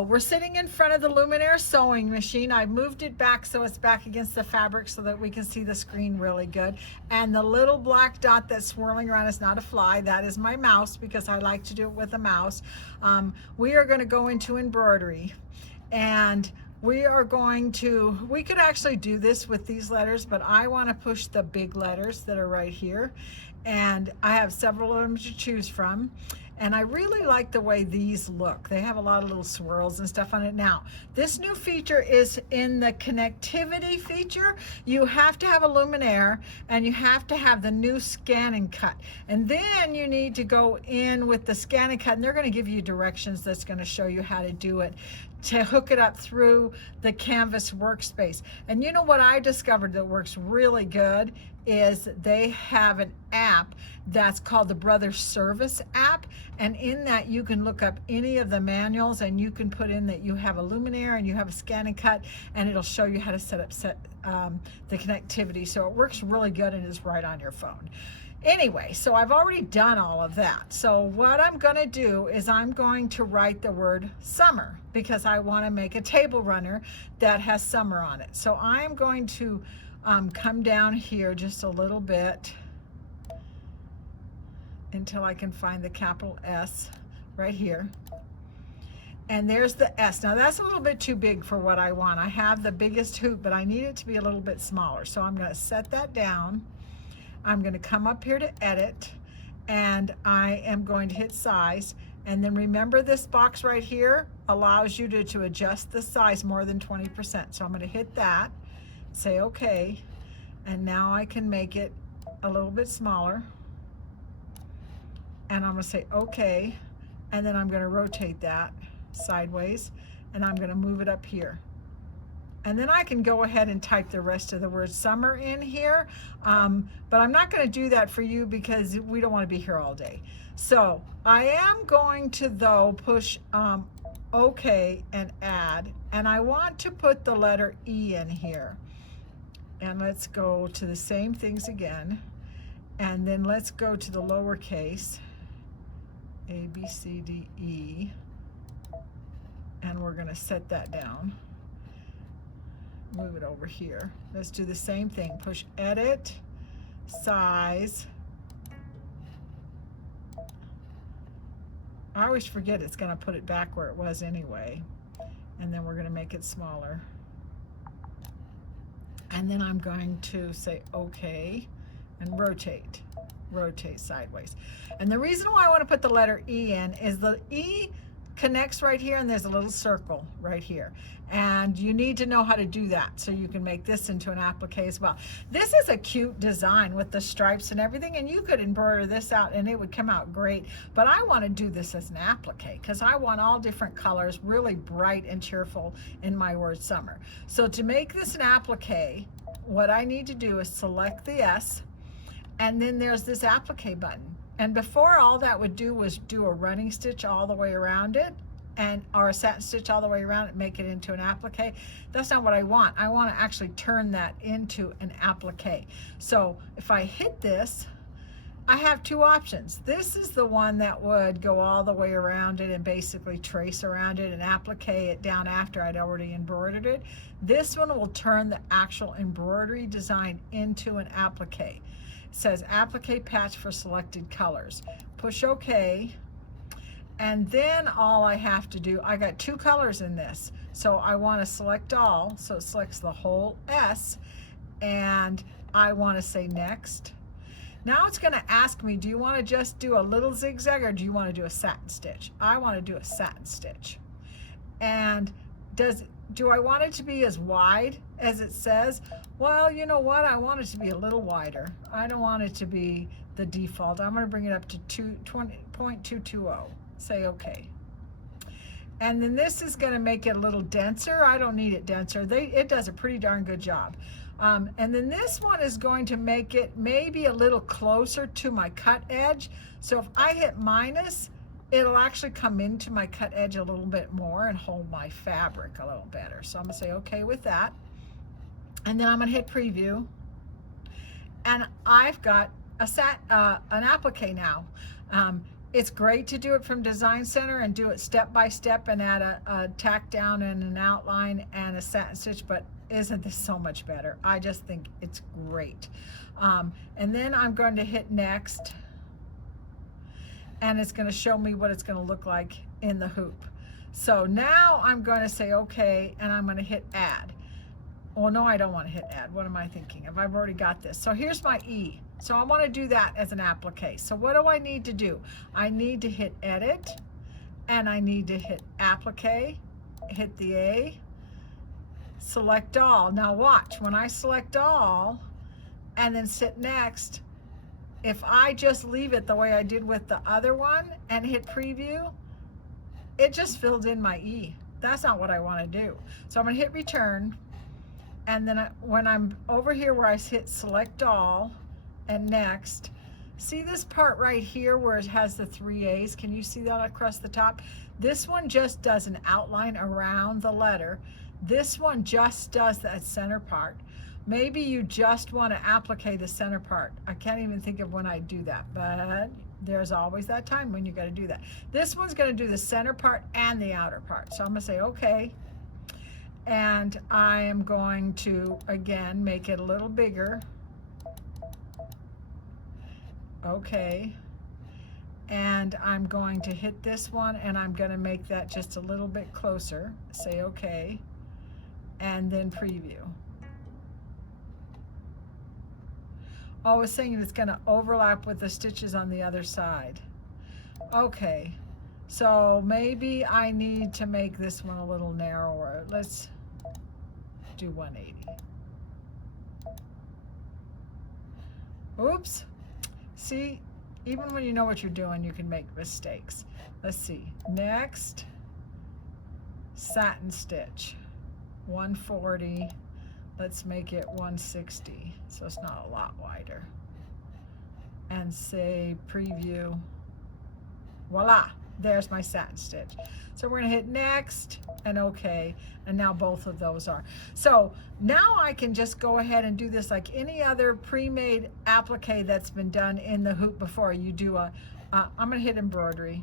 So we're sitting in front of the Luminaire sewing machine. I moved it back so it's back against the fabric so that we can see the screen really good. And the little black dot that's swirling around is not a fly. That is my mouse because I like to do it with a mouse. We are going to go into embroidery, and we could actually do this with these letters, but I want to push the big letters that are right here. And I have several of them to choose from. And I really like the way these look. They have a lot of little swirls and stuff on it. Now, this new feature is in the connectivity feature. You have to have a Luminaire and you have to have the new scan and cut. And then you need to go in with the scan and cut, and they're going to give you directions that's going to show you how to do it, to hook it up through the Canvas workspace. And you know what I discovered that works really good is they have an app that's called the Brother Service app, and in that you can look up any of the manuals and you can put in that you have a Luminaire and you have a scan and cut, and it'll show you how to set up the connectivity. So it works really good and is right on your phone. Anyway, so I've already done all of that. So what I'm going to do is I'm going to write the word summer because I want to make a table runner that has summer on it. So I'm going to come down here just a little bit until I can find the capital S right here. And there's the S. Now that's a little bit too big for what I want. I have the biggest hoop, but I need it to be a little bit smaller. So I'm going to set that down. I'm going to come up here to edit, and I am going to hit size. And then remember, this box right here allows you to adjust the size more than 20%. So I'm going to hit that, say okay, and now I can make it a little bit smaller. And I'm going to say okay, and then I'm going to rotate that sideways, and I'm going to move it up here. And then I can go ahead and type the rest of the word summer in here, but I'm not going to do that for you because we don't want to be here all day. So I am going to, though, push OK and add, and I want to put the letter E in here. And let's go to the same things again, and then let's go to the lowercase, A, B, C, D, E, and we're going to set that down. Move it over here. Let's do the same thing. Push edit, size. I always forget it's going to put it back where it was anyway. And then we're going to make it smaller. And then I'm going to say okay and rotate. Rotate sideways. And the reason why I want to put the letter E in is the E connects right here, and there's a little circle right here, and you need to know how to do that so you can make this into an applique as well. This is a cute design with the stripes and everything, and you could embroider this out and it would come out great, but I want to do this as an applique because I want all different colors, really bright and cheerful in my word summer. So to make this an applique, what I need to do is select the S, and then there's this applique button. And before, all that would do was do a running stitch all the way around it, or a satin stitch all the way around it, make it into an applique. That's not what I want. I want to actually turn that into an applique. So if I hit this, I have two options. This is the one that would go all the way around it and basically trace around it and applique it down after I'd already embroidered it. This one will turn the actual embroidery design into an applique. It says applique patch for selected colors. Push OK, and then all I have to do, I got two colors in this, so I want to select all, so it selects the whole S, and I want to say next. Now it's going to ask me, do you want to just do a little zigzag or do you want to do a satin stitch? I want to do a satin stitch. And do I want it to be as wide as it says? Well, you know what? I want it to be a little wider. I don't want it to be the default. I'm going to bring it up to 20.220. Say OK. And then this is going to make it a little denser. I don't need it denser. It does a pretty darn good job. And then this one is going to make it maybe a little closer to my cut edge. So if I hit minus, it'll actually come into my cut edge a little bit more and hold my fabric a little better. So I'm going to say okay with that. And then I'm going to hit preview. And I've got an applique now. It's great to do it from Design Center and do it step by step and add a tack down and an outline and a satin stitch, but isn't this so much better? I just think it's great. And then I'm going to hit next, and it's going to show me what it's going to look like in the hoop. So now I'm going to say okay, and I'm going to hit add. Well, no, I don't want to hit add. What am I thinking of? I've already got this. So here's my E. So I want to do that as an applique. So what do I need to do? I need to hit edit, and I need to hit applique, hit the A, select all. Now watch, when I select all and then sit next, if I just leave it the way I did with the other one and hit preview, it just filled in my E. That's not what I want to do. So I'm going to hit return, and then when I'm over here where I hit select all and next, see this part right here where it has the 3 A's? Can you see that across the top? This one just does an outline around the letter. This one just does that center part. Maybe you just want to applique the center part. I can't even think of when I do that, but there's always that time when you got to do that. This one's going to do the center part and the outer part. So I'm going to say okay. And I am going to, again, make it a little bigger. Okay. And I'm going to hit this one, and I'm going to make that just a little bit closer. Say okay. And then preview. Oh, I was saying it's going to overlap with the stitches on the other side. Okay. So maybe I need to make this one a little narrower. Let's do 180. Oops. See, even when you know what you're doing, you can make mistakes. Let's see. Next, satin stitch. 140. Let's make it 160, so it's not a lot wider. And say preview. Voila, there's my satin stitch. So we're gonna hit next and okay, and now both of those are. So now I can just go ahead and do this like any other pre-made applique that's been done in the hoop before. You do a, I'm gonna hit embroidery.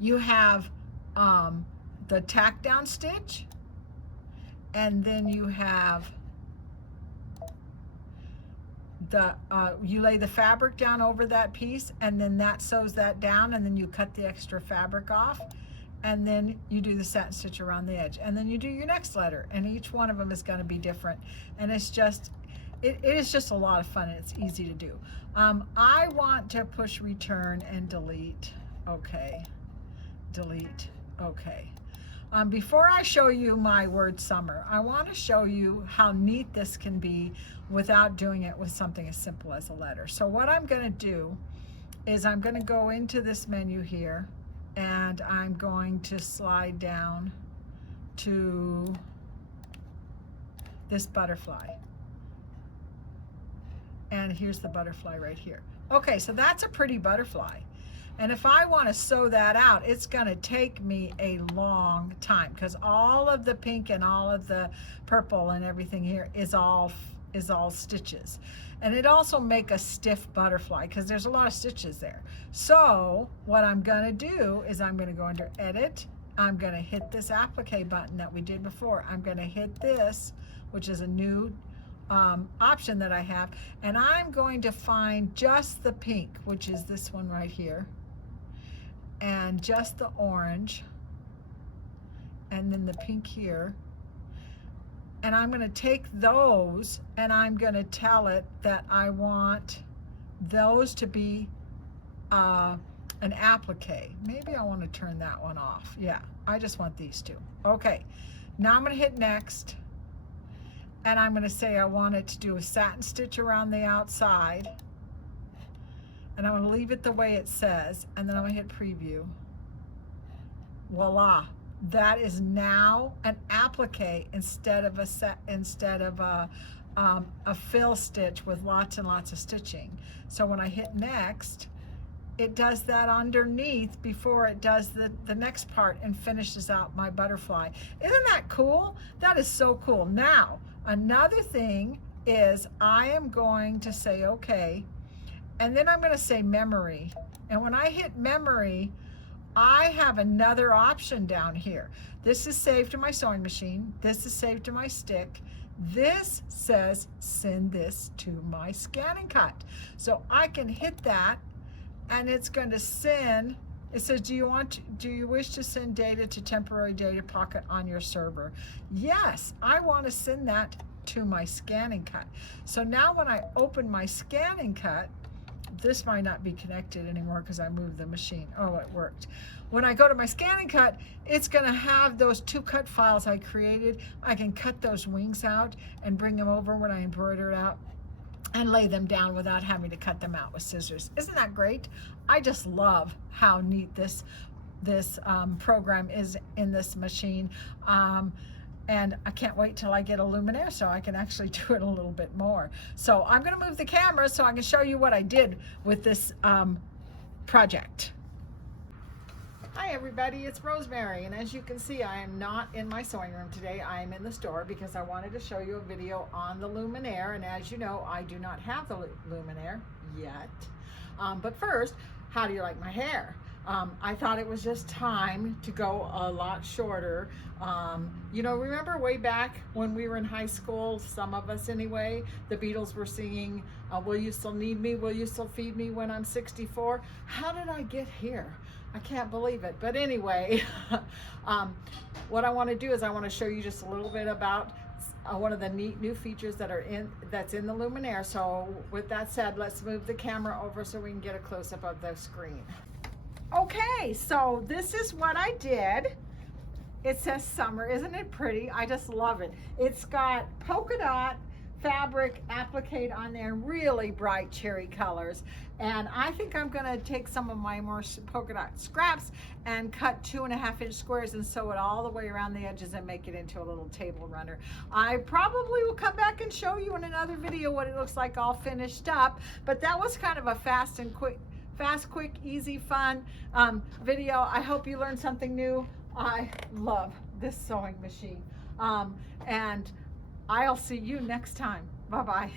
You have the tack down stitch, and then you have the you lay the fabric down over that piece, and then that sews that down, and then you cut the extra fabric off, and then you do the satin stitch around the edge, and then you do your next letter, and each one of them is going to be different, and it's just it is just a lot of fun, and it's easy to do. I want to push return and delete. Okay, delete. Okay. Before I show you my word summer, I want to show you how neat this can be without doing it with something as simple as a letter. So what I'm going to do is I'm going to go into this menu here, and I'm going to slide down to this butterfly. And here's the butterfly right here. Okay, so that's a pretty butterfly. And if I want to sew that out, it's going to take me a long time, because all of the pink and all of the purple and everything here is all stitches. And it also make a stiff butterfly because there's a lot of stitches there. So what I'm going to do is I'm going to go under edit. I'm going to hit this applique button that we did before. I'm going to hit this, which is a new option that I have, and I'm going to find just the pink, which is this one right here, and just the orange, and then the pink here, and I'm going to take those, and I'm going to tell it that I want those to be an applique. Maybe I want to turn that one off. Yeah, I just want these two. Okay, now I'm going to hit next, and I'm going to say I want it to do a satin stitch around the outside, and I'm going to leave it the way it says, and then I'm going to hit preview. Voila, that is now an applique instead of a fill stitch with lots and lots of stitching. So when I hit next, it does that underneath before it does the next part and finishes out my butterfly. Isn't that cool? That is so cool. Now, another thing is I am going to say okay, and then I'm going to say memory. And when I hit memory, I have another option down here. This is saved to my sewing machine. This is saved to my stick. This says send this to my scan and cut. So I can hit that and it's going to send. It says, do you wish to send data to temporary data pocket on your server? Yes, I want to send that to my scan and cut. So now when I open my scan and cut, this might not be connected anymore because I moved the machine. Oh, it worked. When I go to my scan and cut, it's going to have those 2 cut files I created. I can cut those wings out and bring them over when I embroider it out and lay them down without having to cut them out with scissors. Isn't that great? I just love how neat this program is in this machine. And I can't wait till I get a Luminaire so I can actually do it a little bit more. So I'm going to move the camera so I can show you what I did with this project. Hi everybody, it's Rosemary, and as you can see, I am not in my sewing room today. I am in the store because I wanted to show you a video on the Luminaire, and as you know, I do not have the Luminaire yet. But first, how do you like my hair? I thought it was just time to go a lot shorter. You know, remember way back when we were in high school, some of us anyway, the Beatles were singing, will you still need me? Will you still feed me when I'm 64? How did I get here? I can't believe it. But anyway, what I want to do is I want to show you just a little bit about one of the neat new features that's in the Luminaire. So with that said, let's move the camera over so we can get a close-up of the screen. Okay, so this is what I did. It says summer. Isn't it pretty? I just love it. It's got polka dot fabric applique on there, really bright cherry colors. And I think I'm gonna take some of my more polka dot scraps and cut 2.5-inch squares and sew it all the way around the edges and make it into a little table runner. I probably will come back and show you in another video what it looks like all finished up, but that was kind of a fast, quick, easy, fun video. I hope you learned something new. I love this sewing machine. And I'll see you next time. Bye-bye.